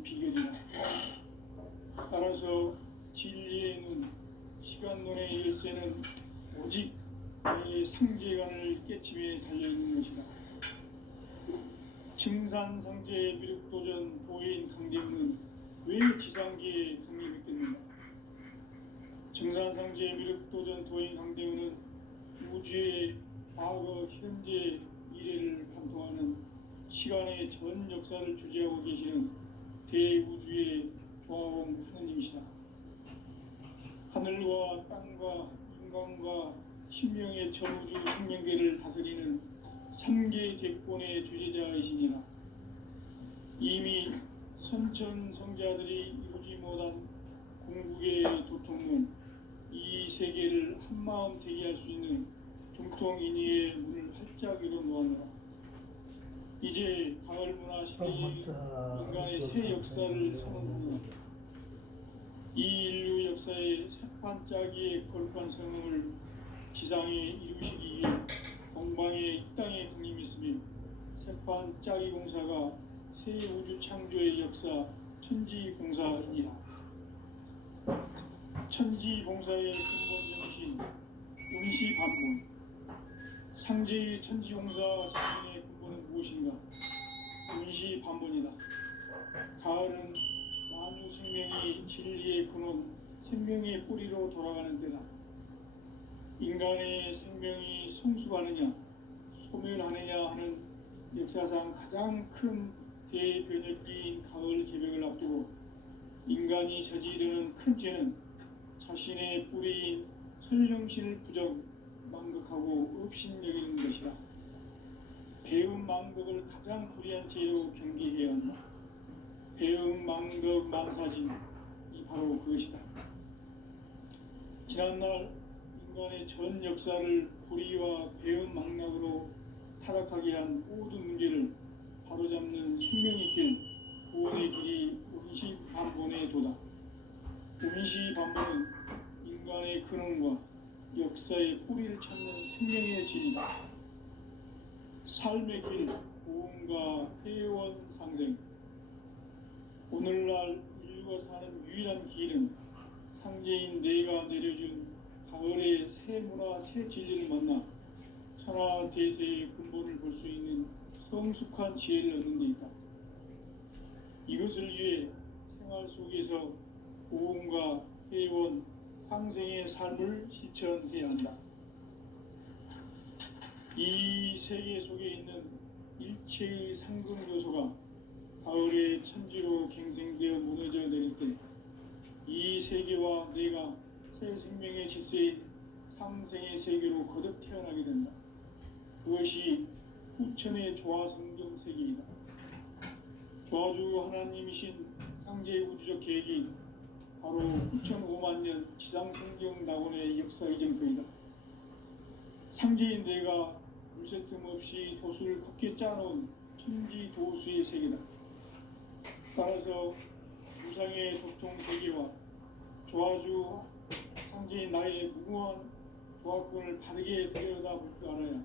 이 비결이라. 따라서 진리의 눈, 시간론의 열쇠는 오직 이 상제관을 깨침에 달려있는 것이다. 증산상제 미륵도전 도인 강대우는 왜 지상계에 강림했겠는가? 증산상제 미륵도전 도인 강대우는 우주의 과거, 현재, 미래를 관통하는 시간의 전 역사를 주재하고 계시는 대우주의 조화원 하느님이시다. 하늘과 땅과 인간과 신명의 전우주 생명계를 다스리는 3개 대권의 주제자이시니라. 이미 선천성자들이 이루지 못한 궁극의 도통문, 이 세계를 한마음 대기할 수 있는 중통인의의 문을 활짝 열어놓았노라. 이제 가을 문화 시대의 인간의 새 역사를 선언하노라. 이 인류 역사의 새판짜기의 거룩한 성음을 지상에 이루시기 위해 동방의 이 땅에 강림했으며 새판짜기 공사가 새 우주 창조의 역사 천지공사이니라. 천지공사의 근본 정신 운시반문. 상제의 천지공사 정신의 근본은 무엇인가? 운시반문이다. 가을은 만유 생명이 진리의 근원, 생명의 뿌리로 돌아가는 때다. 인간의 생명이 성숙하느냐, 소멸하느냐 하는 역사상 가장 큰 대변혁기인 가을 개벽을 앞두고 인간이 저지르는 큰 죄는 자신의 뿌리인 설령신을 부정, 망극하고 업신여기는 것이다. 배음 망덕을 가장 불의한 죄로 경계해야 한다. 배음 망덕 만사진, 이 바로 그것이다. 지난날 인간의 전 역사를 불의와 배음 망락으로 타락하게 한 모든 문제를 바로잡는 생명의 길, 구원의 길이 운시반본의 도다. 운시반본은 인간의 근원과 역사의 뿌리를 찾는 생명의 진이다. 삶의 길, 고음과 회원 상생. 오늘날 인류가 사는 유일한 길은 상제인 내가 내려준 가을의 새 문화, 새 진리를 만나 천하 대세의 근본을 볼 수 있는 성숙한 지혜를 얻는 데 있다. 이것을 위해 생활 속에서 고음과 회원, 상생의 삶을 실천해야 한다. 이 세계 속에 있는 일체의 상금 요소가 가을의 천지로 갱생되어 무너져 내릴 때 이 세계와 내가 새 생명의 질서인 상생의 세계로 거듭 태어나게 된다. 그것이 후천의 조화성경 세계이다. 조화주 하나님이신 상제의 우주적 계획이 바로 후천 5만 년 지상성경 낙원의 역사 이정표이다. 상제인 내가 물새 틈 없이 도수를 굳게 짜놓은 천지 도수의 세계다. 따라서 무상의 도통 세계와 조화주 상제인 나의 무궁한 조화권을 바르게 들여다볼 줄 알아야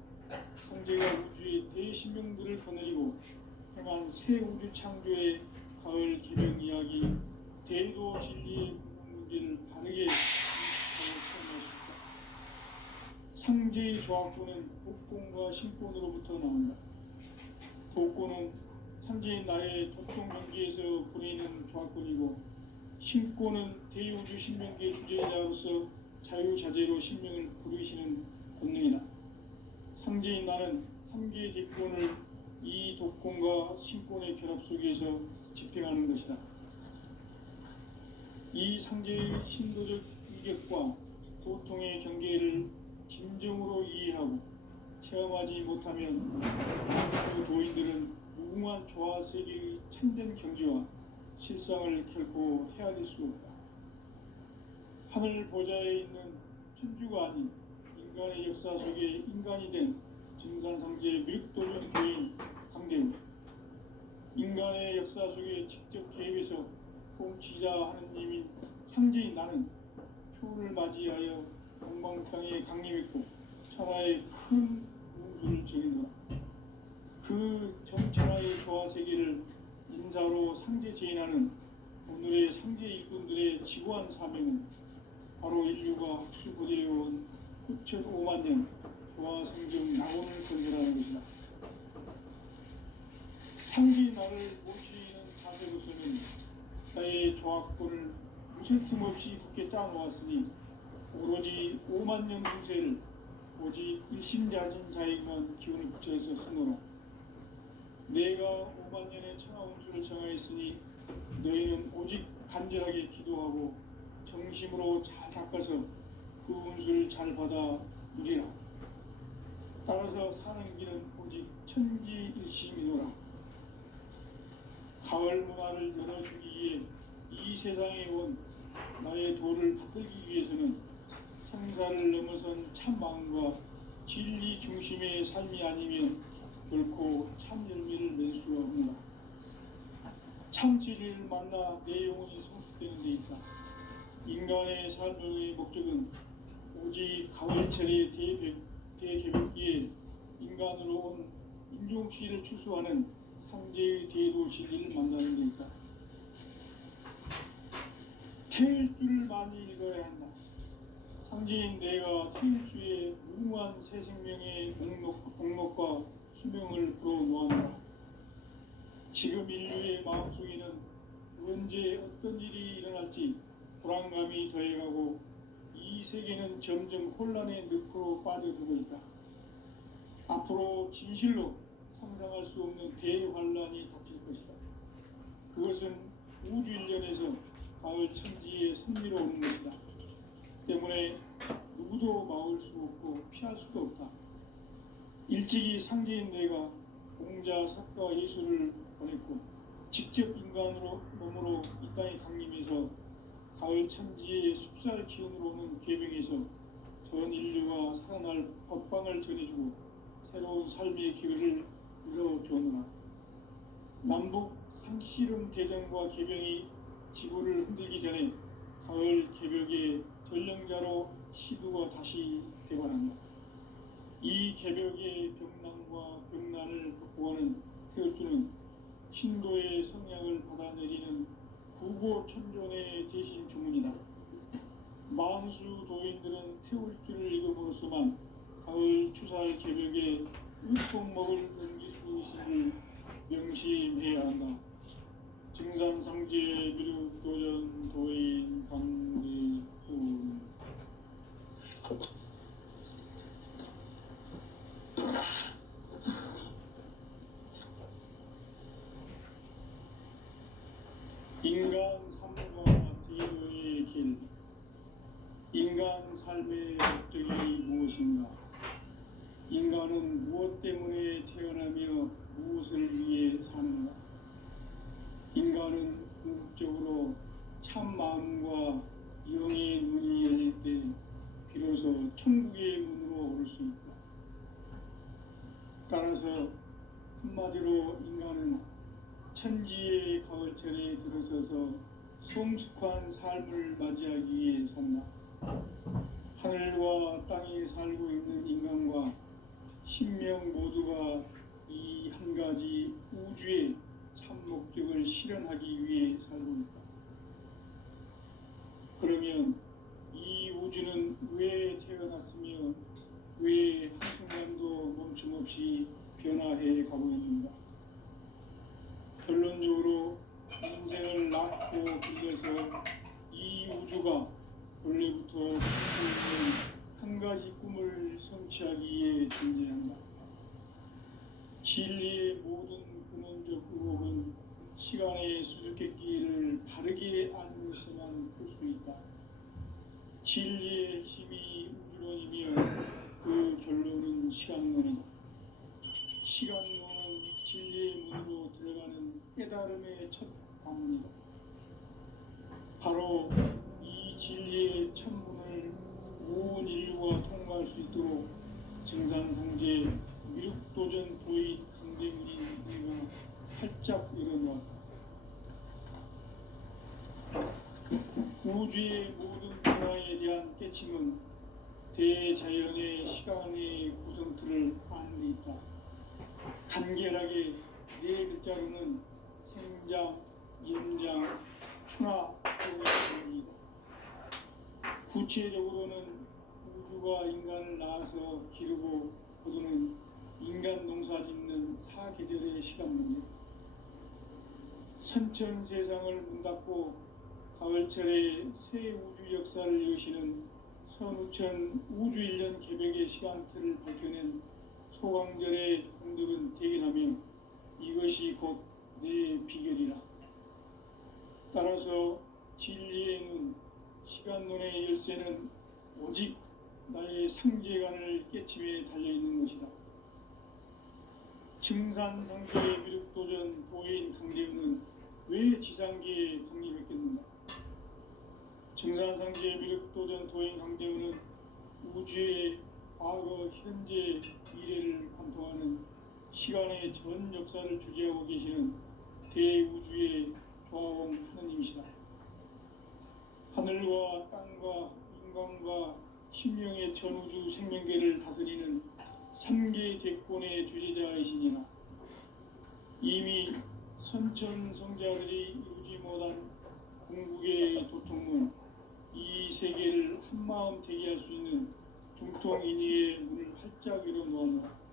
상제가 우주의 대신명들을 거느리고 행한 새 우주 창조의 가을 개명 이야기, 대도 진리의 문제를 바르게 인식하고 설명할 수 있다. 상제의 조화권은 복권과 신권으로부터 나온다. 복권은 상제인 나의 도통 경계에서 보내는 조화권이고, 신권은 대우주 신명계 주제자로서 자유자재로 신명을 부르시는 권능이다. 상제인 나는 3개의 대권을 이 독권과 신권의 결합 속에서 집행하는 것이다. 이 상제의 신도적 위격과 도통의 경계를 진정으로 이해하고 체험하지 못하면 당시 도인들은 무궁한 조화세계의 참된 경지와 실상을 결코 헤아릴 수 없다. 하늘 보좌에 있는 천주가 아닌 인간의 역사 속에 인간이 된 증산상제 미륵도전 교인 강대우. 인간의 역사 속에 직접 개입해서 통치자 하느님인 상제인 나는 추후를 맞이하여 동방땅에 강림했고 천하의 큰 운수를 정해놓아 그 정천하의 조화세계를 인사로 상제 제인하는 오늘의 상제 일꾼들의 지고한 사명은 바로 인류가 학수고대해온 9,5만 년 조화성경 낙원을 건설하는 것이다. 상제의 나를 모시는 자세로서는 나의 조합권을 무슨 틈 없이 굳게 짜놓았으니 오로지 5만 년 운세를 오직 일심자진 자에게만 기운을 붙여서 쓰노라. 내가 5만 년의 천하 운수를 정하였으니 너희는 오직 간절하게 기도하고 정심으로 잘 닦아서 그 운수를 잘 받아 누리라. 따라서 사는 길은 오직 천지일심이노라. 가을 문화를 열어주기 위해 이 세상에 온 나의 도를 받들기 위해서는 성사를 넘어선 참 마음과 진리 중심의 삶이 아니면 결코 참 열매를 낼 수가 없노라. 참 진리를 만나 내 영혼이 성숙되는 데 있다. 인간의 삶의 목적은 오직 가을철의 대개벽기에 인간으로 온 인종시를 추수하는 상제의 대도 진리를 만나는 데 있다. 태일 줄을 많이 읽어야 한다. 상제인 내가 태일주의 무궁한 새 생명의 목록과 수명을 불어놓았노라. 지금 인류의 마음속에는 언제 어떤 일이 일어날지 불안감이 더해가고 이 세계는 점점 혼란의 늪으로 빠져들고 있다. 앞으로 진실로 상상할 수 없는 대환란이 닥칠 것이다. 그것은 우주 일련에서 가을 천지에 선미로 오는 것이다. 때문에 누구도 막을 수 없고 피할 수도 없다. 일찍이 상제인 내가 공자, 석가, 예수를 보냈고 직접 인간으로 몸으로 이 땅에 강림해서 가을 천지의 숲살 기운으로 오는 계명에서 전 인류가 살아날 법방을 전해주고 새로운 삶의 기회를 이뤄주었노라. 남북 상씨름 대전과 개병이 지구를 흔들기 전에 가을 개벽의 전령자로 시두가 다시 대관한다. 이 개벽의 병난과 병난을 극복하는 태울주는 신도의 성향을 받아내리는 구고천존의 대신 주문이다. 만수 도인들은 태울주를 읽음으로써만 가을 추살 개벽에 으통먹을 넘길 수 있음을 명심해야 한다. 증산상제 미륵도전 도인 강대훈. 인간 삶과 디도의 길. 인간 삶의 목적이 무엇인가? 인간은 무엇 때문에 태어나며 무엇을 위해 사는가? 인간은 궁극적으로 참 마음과 영의 눈이 열릴 때 비로소 천국의 문으로 올 수 있다. 따라서 한마디로 인간은 천지의 가을철에 들어서서 성숙한 삶을 맞이하기 위해 산다. 하늘과 땅에 살고 있는 인간과 신명 모두가 이 한 가지 우주의 참 목적을 실현하기 위해 살고 있다. 그러면 이 우주는 왜 태어났으며 왜 한순간도 멈춤없이 변화해 가고 있는가? 결론적으로 인생을 낳고 길러서 이 우주가 원래부터 갖고 있는 한 가지 꿈을 성취하기 위해 존재한다. 진리의 모든 근원적 의혹은 시간의 수수께끼를 바르게 알면서만 풀 수 있다. 진리의 힘이 우주론이며 그 결론은 시간론이다. 시간론은 진리의 문으로 들어가는 깨달음의 첫 방문이다. 바로 이 진리의 첫 문을 온 인류가 통과할 수 있도록 증산상제 미륵도전 도의 강대문인 내가 활짝 열어놓았다. 우주의 모든 변화에 대한 깨침은 대자연의 시간의 구성틀을 아는 데 있다. 간결하게 네 글자로는 생장, 연장, 추나 추동의 원리이다. 구체적으로는 우주가 인간을 낳아서 기르고 거두는 인간 농사 짓는 사계절의 시간 문제, 선천 세상을 문 닫고 가을철에 새 우주 역사를 여시는 선우천 우주일년 개벽의 시간틀을 밝혀낸 소강절의 공덕은 대견하며 이것이 곧 내 비결이라. 따라서 진리의 눈, 시간론의 열쇠는 오직 나의 상제관을 깨침에 달려있는 것이다. 증산상제의 미륵도전 도인 강대우는 왜 지상계에 강림했겠는가? 증산상제의 미륵도전 도인 강대우는 우주의 과거, 현재, 미래를 관통하는 시간의 전 역사를 주재하고 계시는 대우주의 조화원 하느님이시다. 하늘과 땅과 인간과 심령의 전우주 생명계를 다스리는 3개 대권의 주제자이시니라. 이미 선천성자들이 이루지 못한 궁극의 도통문, 이 세계를 한마음 대기할 수 있는 중통인의의 문을 활짝 열어놓았노라.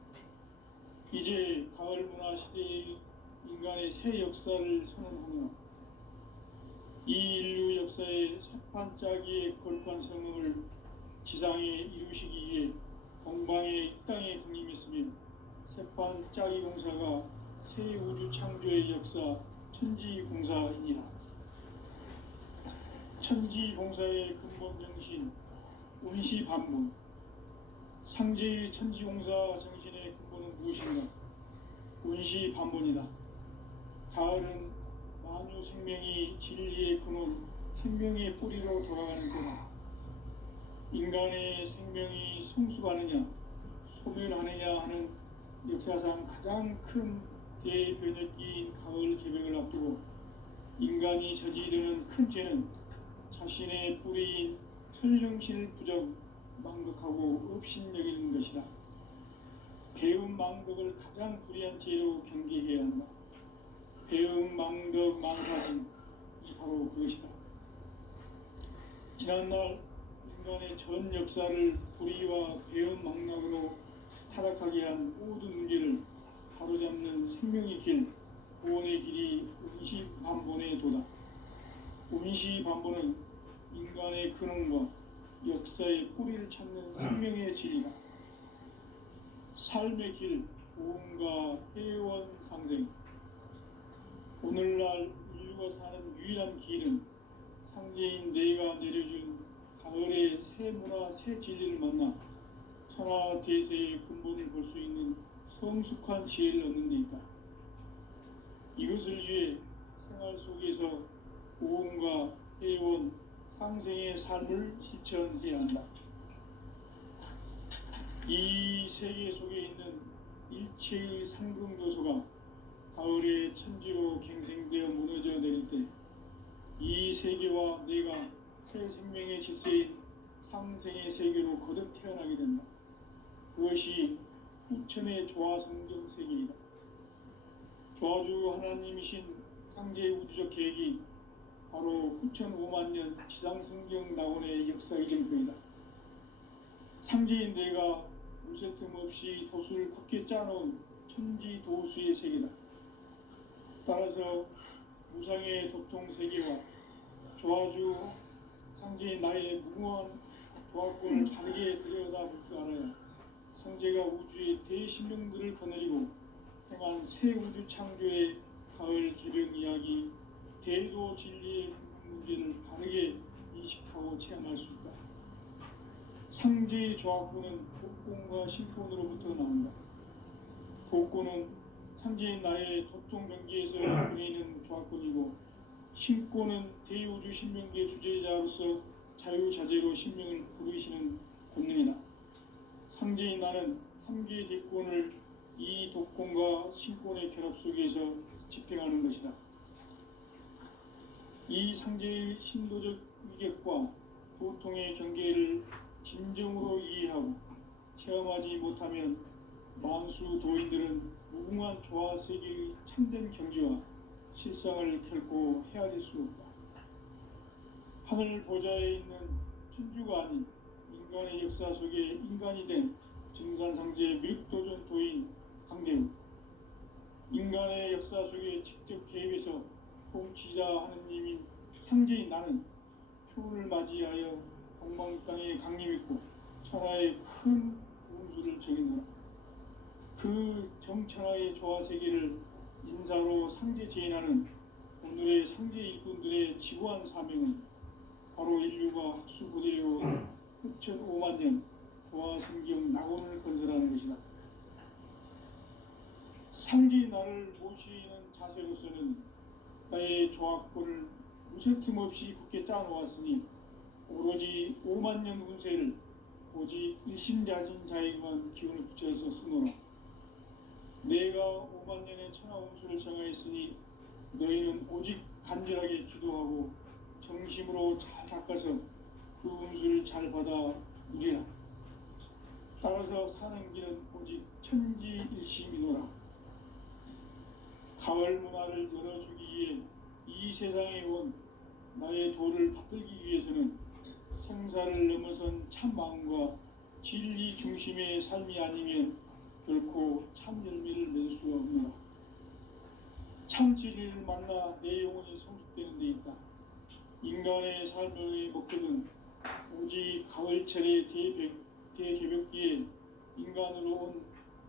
이제 가을 문화 시대의 인간의 새 역사를 선언하며 이 인류 역사의 새판짜기의 거룩한 성음을 지상에 이루시기 위해 동방의 이 땅에 강림했으며 새판짜기 공사가 새 우주 창조의 역사 천지공사이니라. 천지공사의 근본 정신 운시반문, 상제의 천지공사 정신의 근본은 무엇인가? 운시반문이다. 가을은 만유 생명이 진리의 근원, 생명의 뿌리로 돌아가는 때다. 인간의 생명이 성숙하느냐, 소멸하느냐 하는 역사상 가장 큰 대변혁기인 가을 개벽을 앞두고 인간이 저지르는 큰 죄는 자신의 뿌리인 설령신을 부정, 망덕하고 업신여기는 것이다. 배움 망덕을 가장 불의한 죄로 경계해야 한다. 배움 망덕 만사진, 이 바로 그것이다. 지난날 인간의 전 역사를 불의와 배움 망락으로 타락하게 한 모든 문제를 바로잡는 생명의 길, 구원의 길이 운시반본의 도다. 운시반본은 인간의 근원과 역사의 뿌리를 찾는 생명의 진리다. 삶의 길, 보험과 회원 상생. 오늘날 인류가 사는 유일한 길은 상제인 내가 내려준 가을의 새 문화, 새 진리를 만나 천하 대세의 근본을 볼 수 있는 성숙한 지혜를 얻는 데 있다. 이것을 위해 생활 속에서 보험과 회원, 상생의 삶을 실천해야 한다. 이 세계 속에 있는 일체의 상금 요소가 가을의 천지로 갱생되어 무너져 내릴 때 이 세계와 내가 새 생명의 질서인 상생의 세계로 거듭 태어나게 된다. 그것이 후천의 조화성경 세계이다. 조화주 하나님이신 상제의 우주적 계획이 바로 후천 5만 년 지상성경 낙원의 역사의 증표이다. 상제인 내가 물새 틈 없이 도수를 굳게 짜놓은 천지 도수의 세계다. 따라서 무상의 도통 세계와 조화주 상제인 나의 무궁한 조화권을 다르게 들여다볼 줄 알아야 상제가 우주의 대신령들을 거느리고 행한 새 우주 창조의 가을 개벽 이야기, 대도 진리의 문제를 다르게 인식하고 체험할 수 있다. 상제의 조화권은 복권과 신권으로부터 나온다. 복권은 상제인 나의 도통 경계에서 보내는 조화권이고, 신권은 대우주 신명계 주제자로서 자유자재로 신명을 부르시는 권능이다. 상제인 나는 3개의 대권을 이 독권과 신권의 결합 속에서 집행하는 것이다. 이 상제의 신도적 위격과 도통의 경계를 진정으로 이해하고 체험하지 못하면 만수 도인들은 무궁한 조화 세계의 참된 경지와 실상을 결코 헤아릴 수 없다. 하늘 보좌에 있는 천주가 아닌 인간의 역사 속에 인간이 된 증산상제 미륵도전 도인 강대우, 인간의 역사 속에 직접 개입해서 통치자 하느님인 상제인 나는 추운을 맞이하여 동방 땅에 강림했고 천하의 큰 운수를 정했노라. 그 정천하의 조화세계를 인사로 상제 제인하는 오늘의 상제 일꾼들의 지구한 사명은 바로 인류가 학수부대해온 흑천 5만 년 조화성경 낙원을 건설하는 것이다. 상제의 나를 모시는 자세로서는 나의 조합권을 무쇠틈 없이 굳게 짜놓았으니 오로지 5만 년 운세를 오직 일심자진 자에게만 기운을 붙여서 쓰노라. 내가 5만 년의 천하 운수를 정하였으니 너희는 오직 간절하게 기도하고 정심으로 잘 닦아서 그 운수를 잘 받아 누리라. 따라서 사는 길은 오직 천지일심이노라. 가을 문화를 열어주기 위해 이 세상에 온 나의 도를 받들기 위해서는 생사를 넘어선 참 마음과 진리 중심의 삶이 아니면 결코 참 열매를 맺을 수가 없노라. 참 진리를 만나 내 영혼이 성숙되는 데 있다. 인간의 삶의 목적은 오직 가을철의 대개벽기에 인간으로 온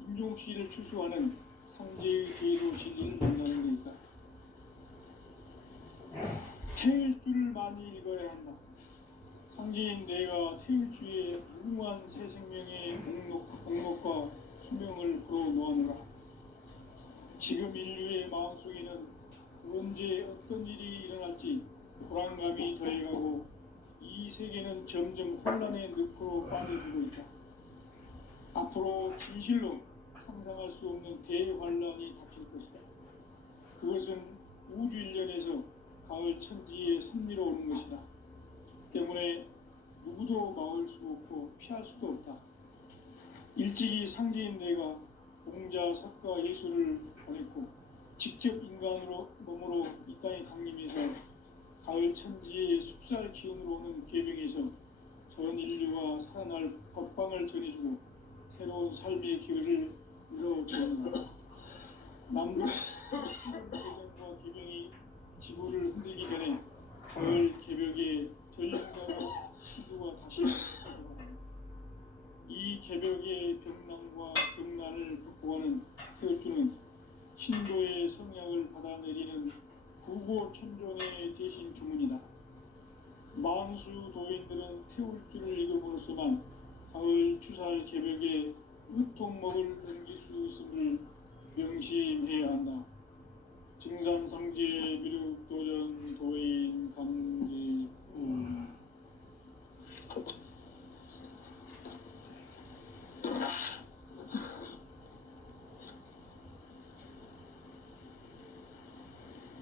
인종시를 추수하는 상제의 제도 진리를 만나는 데 있다. 태일주를 많이 읽어야 한다. 상제인 내가 태일주의 무궁한 새 생명의 목록과 수명을 불어놓아노라. 지금 인류의 마음속에는 언제 어떤 일이 일어날지 불안감이 더해가고 이 세계는 점점 혼란의 늪으로 빠져들고 있다. 앞으로 진실로 상상할 수 없는 대환란이 닥칠 것이다. 그것은 우주 일련에서 가을 천지의 섭리로 오는 것이다. 때문에 누구도 막을 수 없고 피할 수도 없다. 일찍이 상제인 내가 공자, 석가, 예수를 보냈고 직접 인간으로 몸으로 이 땅에 강림해서 가을 천지의 숲살 기운으로 오는 계병에서 전 인류가 살아날 법방을 전해주고 새로운 삶의 기회를 이뤄주었다. 남북 대전과 계병이 지구를 흔들기 전에 가을 개벽에 전령자로 시구가 다시 가져갑니다. 이 개벽의 병난과 병난을 극복하는 태울주는 신도의 성향을 받아내리는 구고천종의 대신 주문이다. 만수 도인들은 태울주를 읽음으로써만 가을 추살 개벽에 으통먹을 넘길 수 있음을 명심해야 한다. 증산상제 미륵도전 도인 강제우.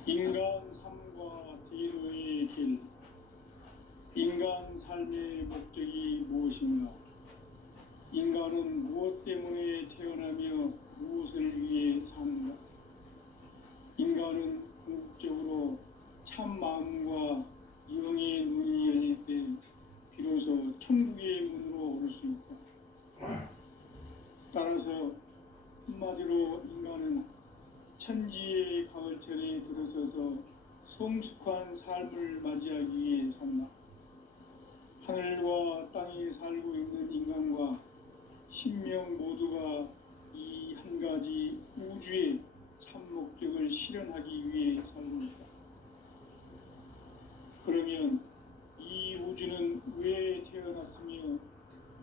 인간 삶과 대도의 길. 인간 삶의 목적이 무엇인가? 인간은 무엇 때문에 태어나며 무엇을 위해 사는가? 인간은 궁극적으로 참 마음과 영의 눈이 열릴 때 비로소 천국의 문으로 오를 수 있다. 따라서 한마디로 인간은 천지의 가을철에 들어서서 성숙한 삶을 맞이하기 위해 산다. 하늘과 땅에 살고 있는 인간과 신명 모두가 이 한 가지 우주의 참 목적을 실현하기 위해 살립니다. 그러면 이 우주는 왜 태어났으며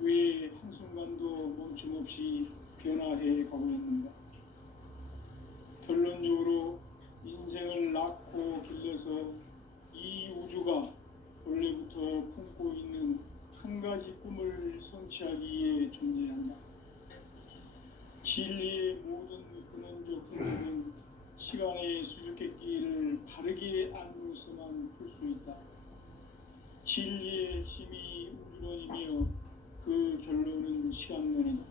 왜 한순간도 멈춤없이 변화해 가고 있는가? 결론적으로 인생을 낳고 길러서 이 우주가 원래부터 품고 있는 한 가지 꿈을 성취하기 위해 존재한다. 진리의 모든 근원적 근원은 시간의 수수께끼를 바르게 알므로서만 풀 수 있다. 진리의 핵심이 우주론이며 그 결론은 시간론이다.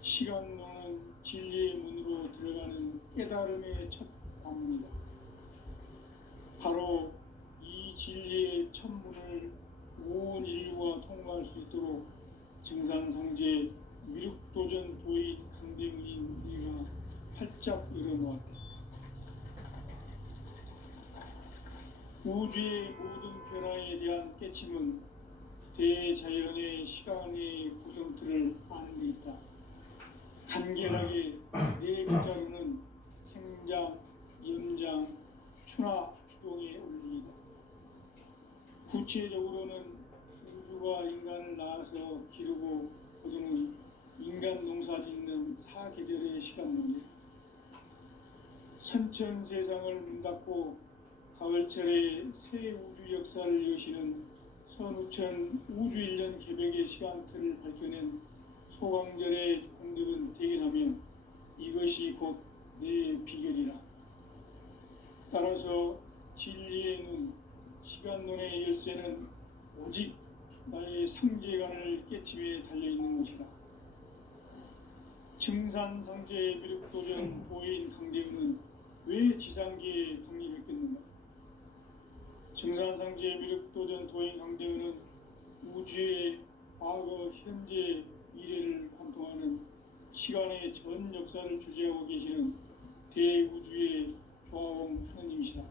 시간론은 진리의 문으로 들어가는 깨달음의 첫 관문이다. 바로 이 진리의 천문을 온 인류가 통과할 수 있도록 증산상제 위륙도전 도인 강대문인 네가 활짝 열어놓았다. 우주의 모든 변화에 대한 깨침은 대자연의 시간의 구성틀을 아는 데 있다. 간결하게 네 글자로는 생장, 연장, 추나 추동의 원리이다. 구체적으로는 우주가 인간을 낳아서 기르고 거두는 인간 농사 짓는 사계절의 시간 문제, 선천 세상을 문 닫고 가을철에 새 우주 역사를 여시는 선우천 우주 1년 개벽의 시간틀을 밝혀낸 소강절의 공덕은 대견하며 이것이 곧 내 비결이라. 따라서 진리의 눈, 시간론의 열쇠는 오직 나의 상제관을 깨침에 달려있는 것이다. 증산상제 미륵도전 보인 강대우는 왜 지상계에 강림했겠는가? 증산상제 미륵도전 도인 강대우는 우주의 과거, 현재, 미래를 관통하는 시간의 전 역사를 주재하고 계시는 대우주의 조화홍 하느님이시다.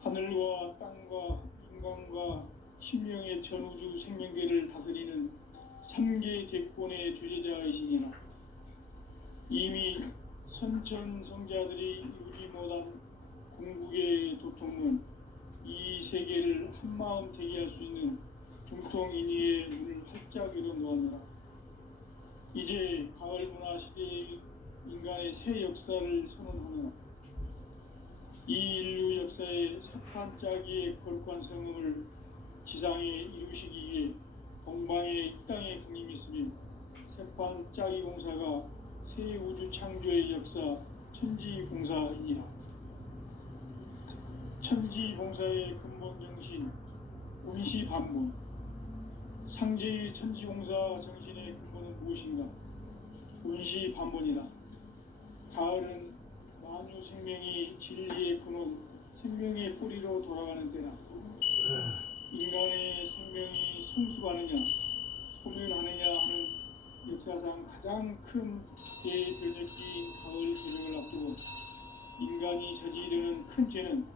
하늘과 땅과 인간과 신명의 전우주 생명계를 다스리는 3개 대권의 주제자이시니라. 이미 선천성자들이 이루지 못한 궁극의 도통은 이 세계를 한마음 되게 할 수 있는 중통인의의 문을 활짝 열어놓았노라. 이제 가을 문화 시대의 인간의 새 역사를 선언하노라. 이 인류 역사의 새판짜기의 거룩한 성음을 지상에 이루시기 위해 동방의 이 땅에 강림했으며 새판짜기 공사가 새 우주 창조의 역사 천지공사이니라. 천지공사의 근본 정신 운시반본, 상제의 천지공사 정신의 근본은 무엇인가? 운시반본이다. 가을은 만유 생명이 진리의 근원, 생명의 뿌리로 돌아가는 때다. 인간의 생명이 성숙하느냐, 소멸하느냐 하는 역사상 가장 큰 대변혁기인 가을 개벽을 앞두고 인간이 저지르는 큰 죄는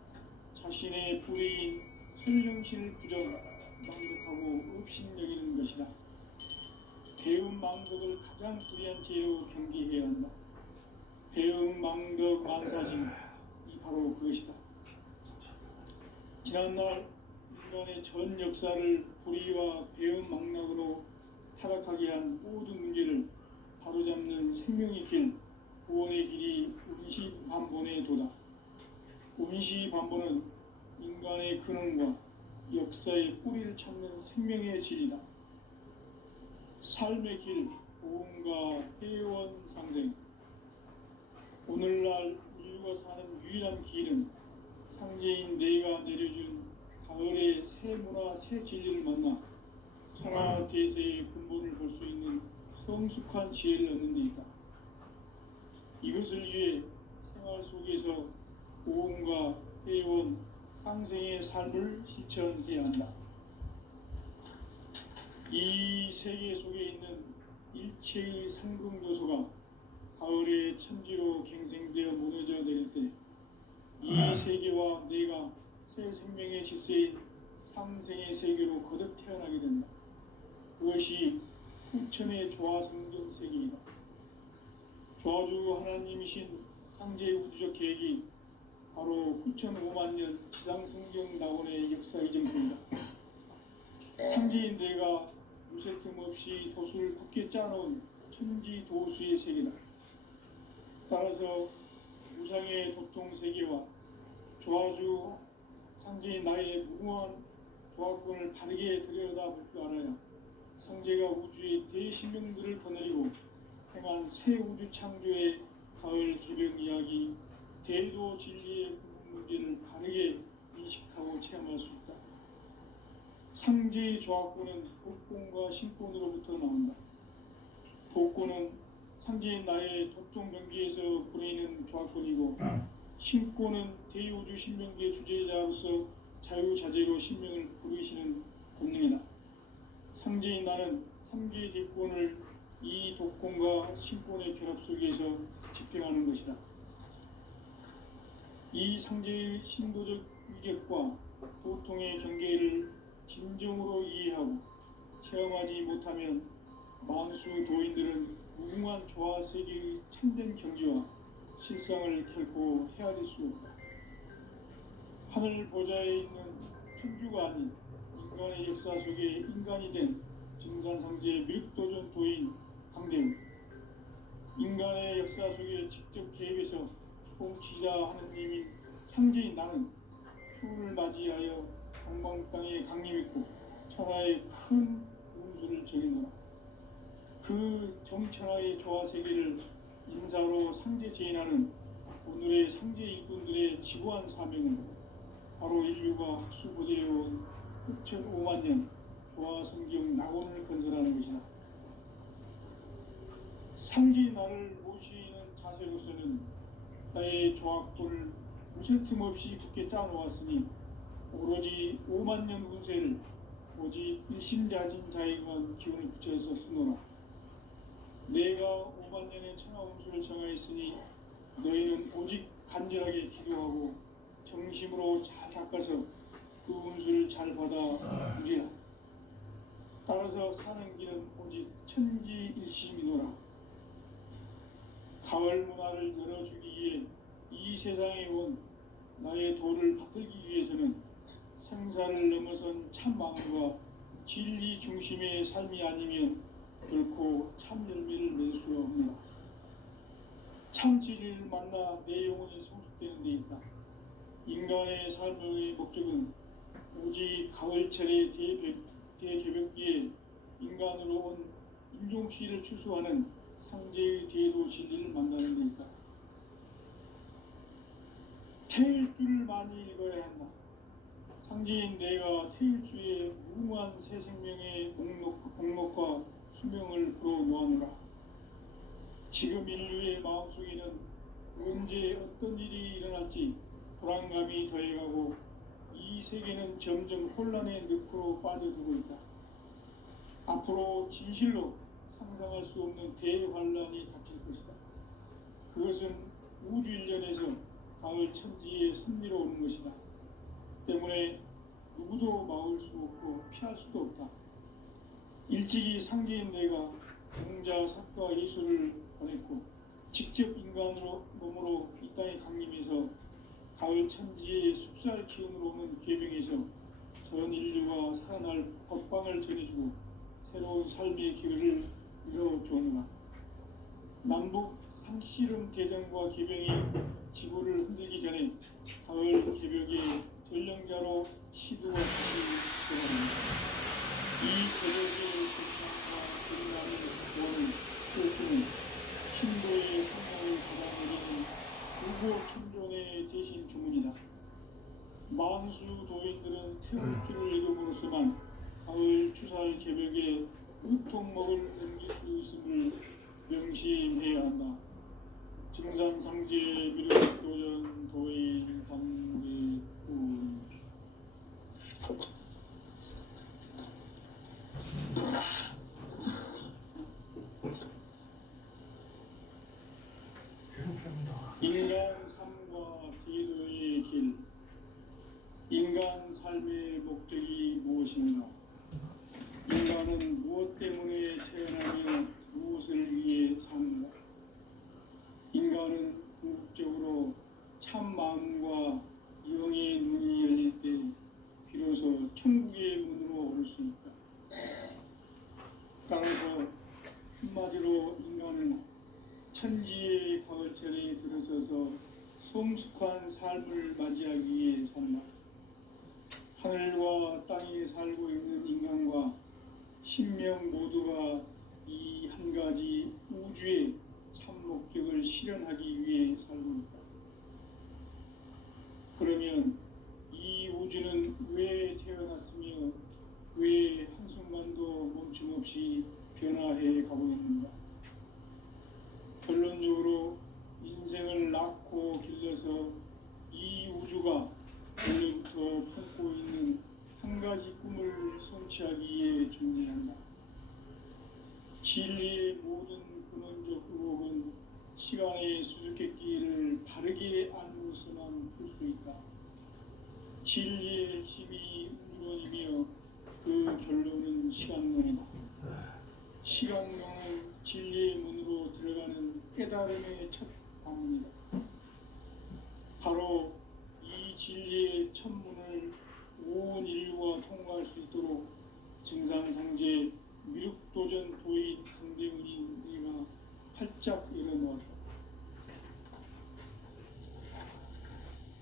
자신의 뿌리인 설령신을 부정, 망덕하고 업신여기는 것이다. 배움 망덕을 가장 불의한 죄로 경계해야 한다. 배움 망덕 만사진이 바로 그것이다. 지난날 인간의 전 역사를 불의와 배움 망락으로 타락하게 한 모든 문제를 바로잡는 생명의 길, 구원의 길이 운시반본의 도다. 운시반본은 인간의 근원과 역사의 뿌리를 찾는 생명의 진리다. 삶의 길, 보험과 회원 상생. 오늘날 인류가 사는 유일한 길은 상제인 내가 내려준 가을의 새 문화, 새 진리를 만나 천하 대세의 근본을 볼 수 있는 성숙한 지혜를 얻는 데 있다. 이것을 위해 생활 속에서 보험과 회원, 상생의 삶을 실천해야 한다. 이 세계 속에 있는 일체의 상승요소가 가을의 천지로 갱생되어 무너져 내릴 때 이 세계와 내가 새 생명의 질서인 상생의 세계로 거듭 태어나게 된다. 그것이 후천의 조화성경 세계이다. 조화주 하나님이신 상제의 우주적 계획이 바로 후천 5만 년 지상성경 낙원의 역사 이정표이다. 상제인 내가 무쇠 틈 없이 돛을 굳게 짜놓은 천지 도수의 세계다. 따라서 우상의 도통 세계와 조화주 상제인 나의 무궁한 조화권을 바르게 들여다볼 줄 알아야 상제가 우주의 대신명들을 거느리고 행한 새 우주 창조의 가을 개벽 이야기, 대도 진리의 구분 문제를 바르게 인식하고 체험할 수 있다. 상제의 조화권은 독권과 신권으로부터 나온다. 독권은 상제인 나의 독종 경기에서 부리는 조화권이고 신고는 대우주 신명기의 주제자로서 자유자재로 신명을 부르시는 본능이다. 상제인 나는 3개의 대권을 이 독권과 신권의 결합 속에서 집행하는 것이다. 이 상제의 신도적 위격과 도통의 경계를 진정으로 이해하고 체험하지 못하면 만수 도인들은 무궁한 조화 세계의 참된 경지와 실상을 결코 헤아릴 수 없다. 하늘 보좌에 있는 천주가 아닌 인간의 역사 속에 인간이 된 증산상제의 미륵도전 도인 강대우, 인간의 역사 속에 직접 개입해서 통치자 하느님인 상제인 나는 추운을 맞이하여 동방 땅에 강림했고 천하의 큰 운수를 정해놓아 그 정천하의 조화 세계를 인사로 상제 제인하는 오늘의 상제 일꾼들의 지고한 사명은 바로 인류가 학수고대해온 6,5만 년 조화 성경 낙원을 건설하는 것이다. 상제의 나를 모시는 자세로서는 나의 조합도를 무쇠틈 없이 굳게 짜놓았으니 오로지 5만 년 운세를 오직 일심자진 자에게만 기운을 붙여서 쓰노라. 내가 5만 년의 천하 운수를 정하였으니 너희는 오직 간절하게 기도하고 정심으로 잘 닦아서 그 운수를 잘 받아 누리라. 따라서 사는 길은 오직 천지일심이노라. 가을 문화를 열어주기 위해 이 세상에 온 나의 도를 받들기 위해서는 생사를 넘어선 참 마음과 진리 중심의 삶이 아니면 결코 참 열매를 낼 수 없노라. 참 진리를 만나 내 영혼이 성숙되는 데 있다. 인간의 삶의 목적은 오직 가을철의 대개벽기에 인간으로 온 인종시를 추수하는 상제의 대도 진리를 만나는 데 있다. 태일주를 많이 읽어야 한다. 상제인 내가 태일주의 무궁한 새 생명의 목록과 수명을 불어놓아노라. 지금 인류의 마음속에는 언제 어떤 일이 일어날지 불안감이 더해가고 이 세계는 점점 혼란의 늪으로 빠져들고 있다. 앞으로 진실로 상상할 수 없는 대환란이 닥칠 것이다. 그것은 우주 일련에서 가을 천지의 섭리로 오는 것이다. 때문에 누구도 막을 수 없고 피할 수도 없다. 일찍이 상제인 내가 공자, 석가, 예술을 보냈고 직접 인간으로 몸으로 이 땅에 강림해서 가을 천지의 숲살 기운으로 오는 계명에서 전 인류가 살아날 법방을 전해주고 새로운 삶의 기회를 이뤄주었노라. 남북 상씨름 대전과 개병이 지구를 흔들기 전에 가을 개벽의 전령자로 시두가 다시 돌아갑니다. 이 개벽의 등장과 끝나는 원을 펼치는 신도의 성공을 받아내리는 우고 천종의 대신 주문이다. 만수 도인들은 태울주를 읽음으로써만 가을 추살 개벽에 우통목을 넘길 수 있음을 명심해야 한다. 증산상제 미륵도전 도인 강제훈. 인간 삶과 대도의 길. 인간 삶의 목적이 무엇인가? 인간은 무엇 때문에 태어나며 무엇을 위해 사는가? 인간은 궁극적으로 참 마음과 영의 눈이 열릴 때 비로소 천국의 문으로 오를 수 있다. 따라서 한마디로 인간은 천지의 가을철에 들어서서 성숙한 삶을 맞이하기 위해 산다. 하늘과 땅에 살고 있는 인간과 신명 모두가 이 한 가지 우주의 참 목적을 실현하기 위해 살고 있다. 그러면 이 우주는 왜 태어났으며 왜 한순간도 멈춤없이 변화해 가고 있는가? 결론적으로 인생을 낳고 길러서 이 우주가 원래부터 품고 있는 한 가지 꿈을 성취하기 위해 존재한다. 진리의 모든 근원적 의혹은 시간의 수수께끼를 바르게 알므로서만 풀 수 있다. 진리의 핵심이 우주론이며 그 결론은 시간론이다. 시간론은 진리의 문으로 들어가는 깨달음의 첫 방문이다. 바로 이 진리의 첫 문을 온 인류가 통과할 수 있도록 증산상제 미륵도전 도인 강대훈이 네가 활짝 열어놓았다.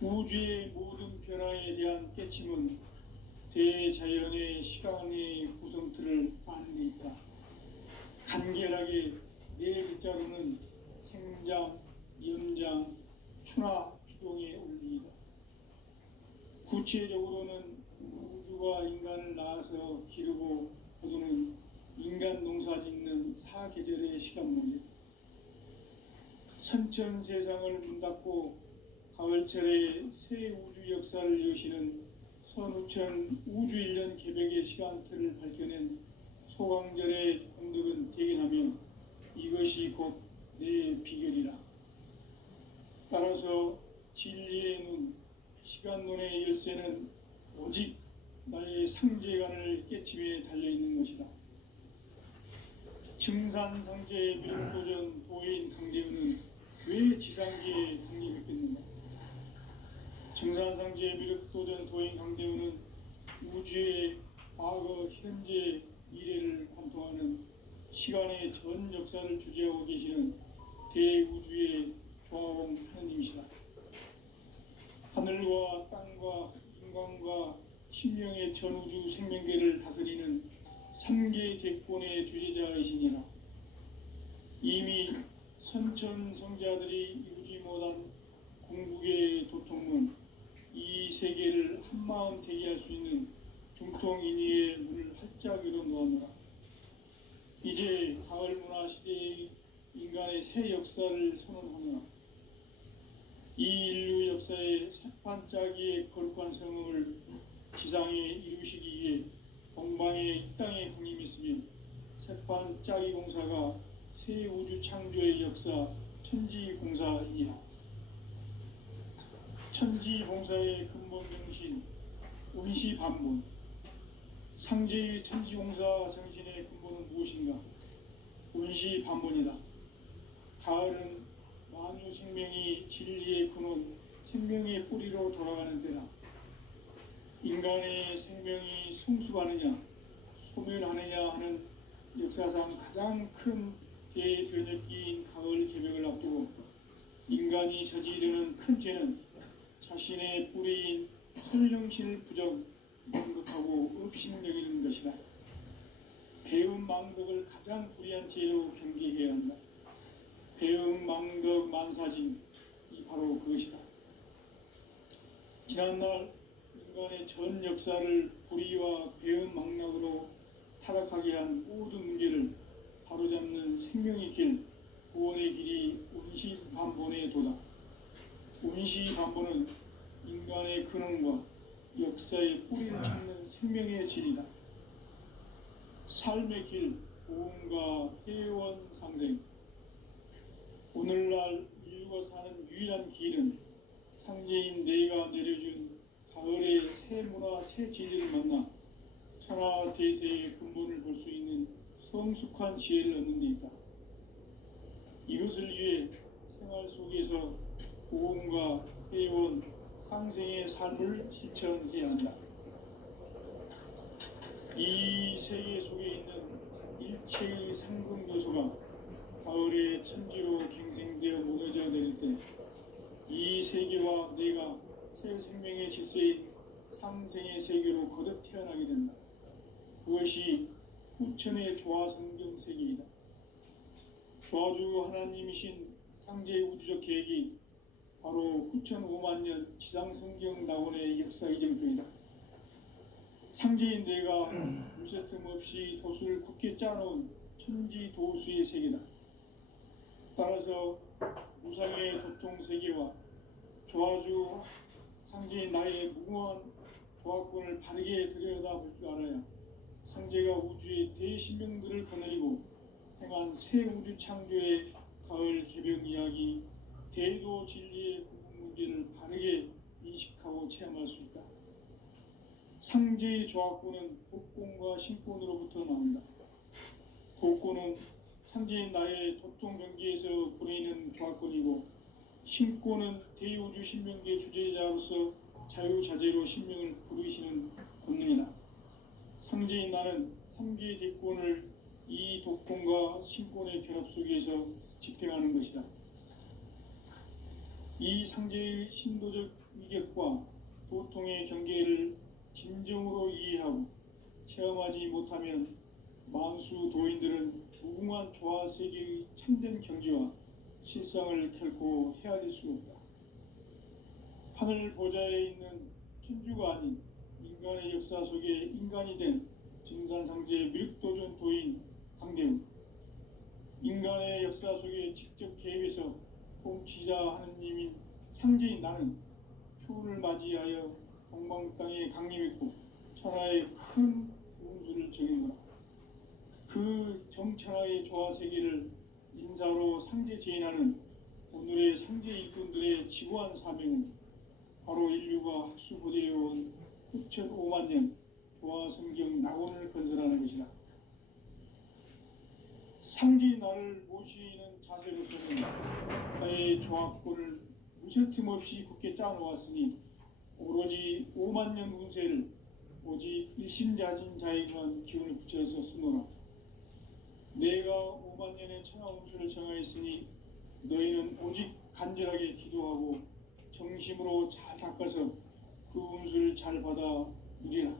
우주의 모든 변화에 대한 깨침은 대자연의 시간의 구성틀을 아는 데 있다. 간결하게 네 글자로는 생장, 염장, 추나 추동의 원리이다. 구체적으로는 우주가 인간을 낳아서 기르고 거두는 인간 농사 짓는 사계절의 시간 문제. 선천 세상을 문 닫고 가을철에 새 우주 역사를 여시는 선우천 우주 1년 개백의 시간틀을 밝혀낸 소강절의 공덕은 대견하며 이것이 곧 내 비결이라. 따라서 진리의 눈, 시간론의 열쇠는 오직 나의 상제관을 깨침에 달려있는 것이다. 증산상제의 미륵도전 도인 강대훈은 왜 지상계에 강림했겠는가? 증산상제의 미륵도전 도인 강대훈은 우주의 과거, 현재, 미래를 관통하는 시간의 전 역사를 주재하고 계시는 대우주의 조화봉 하느님이시다. 하늘과 땅과 인간과 신명의 전우주 생명계를 다스리는 3개 대권의 주제자이시니라. 이미 선천성자들이 이루지 못한 궁극의 도통문, 이 세계를 한마음 되게 할 수 있는 중통인의의 문을 활짝 열어놓았노라. 이제 가을문화 시대의 인간의 새 역사를 선언하노라. 이 인류 역사의 새반짝이의 거룩한 성음을 지상에 이루시기 위해 동방의 이 땅에 강림했으며 새반짝이 공사가 새 우주 창조의 역사 천지공사이니라. 천지공사의 근본 정신 운시반문. 상제의 천지공사 정신의 근본은 무엇인가? 운시반문이다. 가을은 만유 생명이 진리의 근원, 생명의 뿌리로 돌아가는 때다. 인간의 생명이 성숙하느냐, 소멸하느냐 하는 역사상 가장 큰 대변혁기인 가을 개벽을 앞두고 인간이 저지르는 큰 죄는 자신의 뿌리인 설령신을 부정망덕하고 업신여기는 것이다. 배운 망덕을 가장 불의한 죄로 경계해야 한다. 배응, 망덕, 만사진, 이 바로 그것이다. 지난날 인간의 전 역사를 불의와 배응, 망락으로 타락하게 한 모든 문제를 바로잡는 생명의 길, 구원의 길이 운시반본의 도다. 운시반본은 인간의 근원과 역사의 뿌리를 찾는 생명의 질이다. 삶의 길, 고음과 회원 상생. 오늘날 인류가 사는 유일한 길은 상제인 내가 내려준 가을의 새 문화, 새 진리를 만나 천하 대세의 근본을 볼 수 있는 성숙한 지혜를 얻는 데 있다. 이것을 위해 생활 속에서 고음과 회원, 상생의 삶을 실천해야 한다. 이 세계 속에 있는 일체의 상금 요소가 가을의 천지로 갱생되어 무너져 내릴 때 이 세계와 내가 새 생명의 질서인 상생의 세계로 거듭 태어나게 된다. 그것이 후천의 조화성경 세계이다. 조화주 하나님이신 상제의 우주적 계획이 바로 후천 5만 년 지상성경 낙원의 역사 이정표이다. 상제인 내가 무쇠 틈 없이 돛을 굳게 짜놓은 천지 도수의 세계다. 따라서 무상의 도통 세계와 조화주 상제인 나의 무궁한 조합권을 바르게 들여다볼 줄 알아야 상제가 우주의 대신명들을 거느리고 행한 새 우주 창조의 가을 개벽 이야기, 대도 진리의 구분 문제를 바르게 인식하고 체험할 수 있다. 상제의 조합권은 복권과 신권으로부터 나온다. 복권은 상제인 나의 도통 경계에서 부리는 조합권이고, 신권은 대우주 신명계 주제자로서 자유자재로 신명을 부르시는 권능이다. 상제인 나는 3개의 대권을 이 독권과 신권의 결합 속에서 집행하는 것이다. 이 상제의 신도적 위격과 도통의 경계를 진정으로 이해하고 체험하지 못하면 만수 도인들은 무궁한 조화 세계의 참된 경지와 실상을 결코 헤아릴 수 없다. 하늘 보좌에 있는 천주가 아닌 인간의 역사 속에 인간이 된 증산상제 미륵도전 도인 강대우, 인간의 역사 속에 직접 개입해서 통치자 하느님인 상제인 나는 추운을 맞이하여 동방 땅에 강림했고 천하의 큰 운수를 정했노라. 그 정천하의 조화 세계를 인사로 상제 제인하는 오늘의 상제 일꾼들의 지구한 사명은 바로 인류가 학수부대해온 9,500만 년 조화 성경 낙원을 건설하는 것이다. 상제인 나를 모시는 자세로서는 나의 조합권을 무쇠틈 없이 굳게 짜놓았으니 오로지 5만 년 운세를 오직 일심자진 자에게만 기운을 붙여서 쓰노라. 내가 5만 년의 천하 운수를 정하였으니 너희는 오직 간절하게 기도하고 정심으로 잘 닦아서 그 운수를 잘 받아 누리라.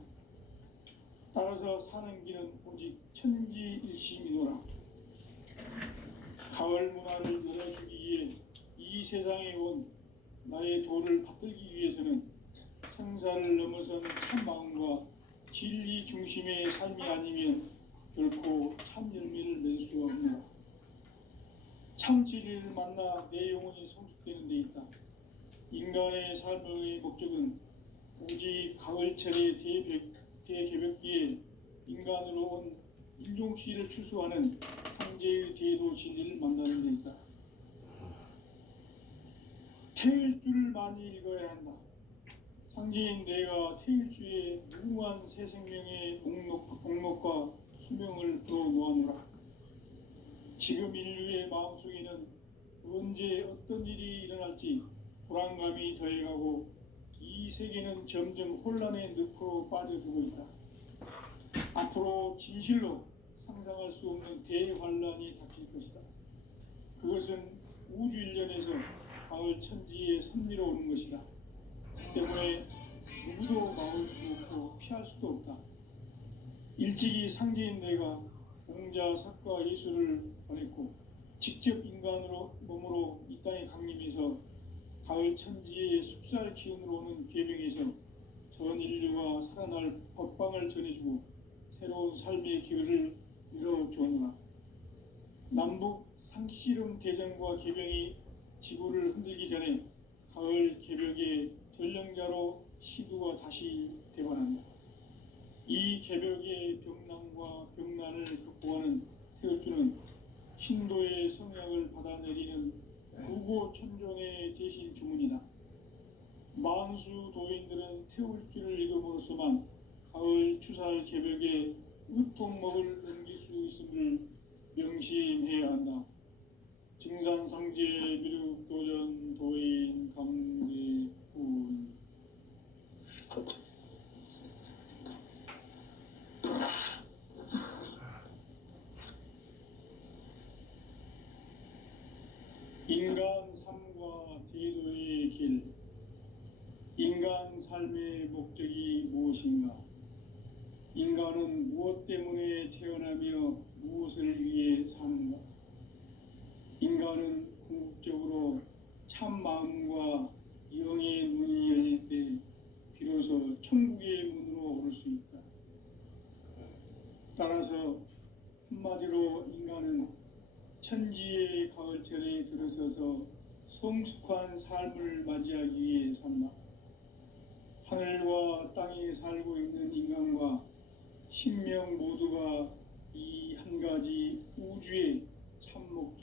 따라서 사는 길은 오직 천지일심이노라. 가을 문화를 열어주기 위해 이 세상에 온 나의 도를 받들기 위해서는 생사를 넘어선 참 마음과 진리 중심의 삶이 아니면 결코 참 열매를 맺을 수 없노라. 참 진리를 만나 내 영혼이 성숙되는 데 있다. 인간의 삶의 목적은 오직 가을철의 대개벽기에 인간으로 온 인종씨를 추수하는 상제의 대도 진리를 만나는 데 있다. 태일주를 많이 읽어야 한다. 상제인 내가 태일주의 무궁한 새 생명의 목록과 수명을 풀어놓아노라. 지금 인류의 마음속에는 언제 어떤 일이 일어날지 불안감이 더해가고 이 세계는 점점 혼란의 늪으로 빠져들고 있다. 앞으로 진실로 상상할 수 없는 대환란이 닥칠 것이다. 그것은 우주 일련에서 가을 천지의 섭리로 오는 것이다. 때문에 누구도 막을 수 없고 피할 수도 없다. 일찍이 상제인 내가 공자, 석과 예수를 보냈고 직접 인간으로 몸으로 이 땅에 강림해서 가을 천지의 숲살 기운으로 오는 계명에서 전 인류가 살아날 법방을 전해주고 새로운 삶의 기회를 이뤄주오노라. 남북 상씨름 대전과 개병이 지구를 흔들기 전에 가을 개벽의 전령자로 시두가 다시 되관한다. 이 개벽의 병난과 병난을 극복하는 태을주는 신도의 성약을 받아내리는 구고천종의 대신 주문이다. 만수 도인들은 태울주를 읽음으로써만 가을 추살 개벽에 으통먹을 넘길 수 있음을 명심해야 한다. 증산상제 미륵도전 도인 강대훈. 인간 삶과 대도의 길. 인간 삶의 목적이 무엇인가? 인간은 무엇 때문에 태어나며 무엇을 위해 사는가? 인간은 궁극적으로 참 마음과 영의 눈이 열릴 때 비로소 천국의 문으로 오를 수 있다. 따라서 한마디로 인간은 천지의 가을철에 들어서서 성숙한 삶을 맞이하기 위해 산다. 하늘과 땅에 살고 있는 인간과 신명 모두가 이 한 가지 우주의 참 목적